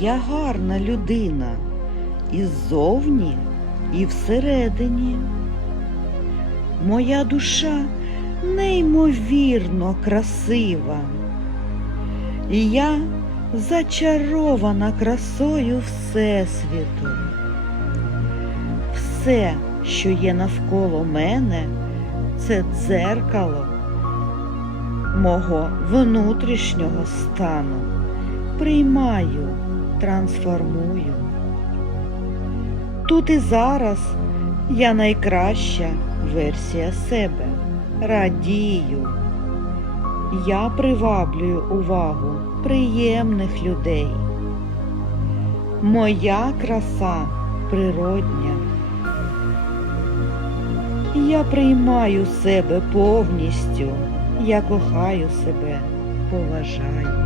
я гарна людина і ззовні, і всередині. Моя душа неймовірно красива. І я зачарована красою Всесвіту. Все, що є навколо мене, це дзеркало мого внутрішнього стану. Приймаю, трансформую. Тут і зараз я найкраща версія себе. Радію. Я приваблюю увагу приємних людей. Моя краса природня. Я приймаю себе повністю. Я кохаю себе, поважаю.